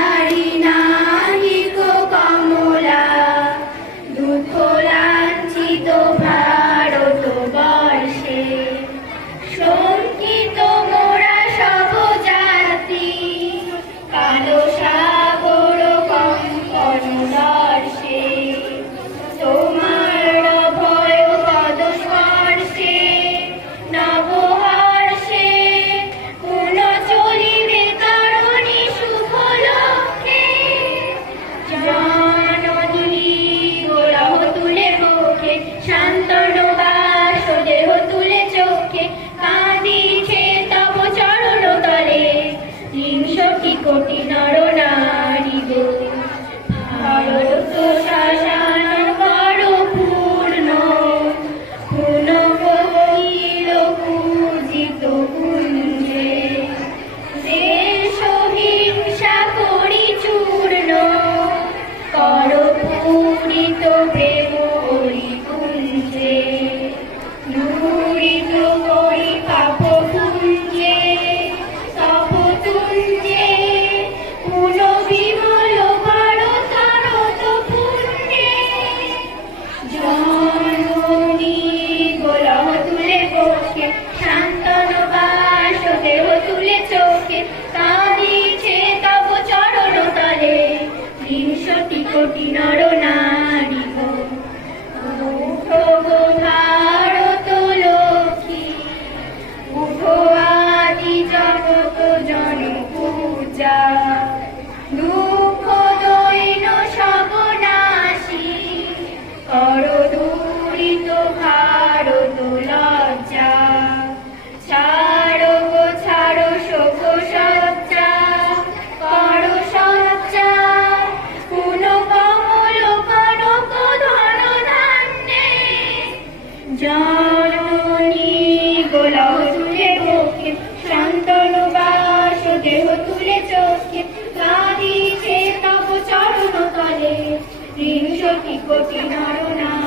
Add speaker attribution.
Speaker 1: Karina. cotidiano. তিনশোটি কোটি নর নারী ভারত লক্ষ্মী উঠো আদি জগত জন পূজা দুঃখ ভারত লয় সখী কাঁদিছে তব চরণ তলে ঋণ সখী কোটি নরনা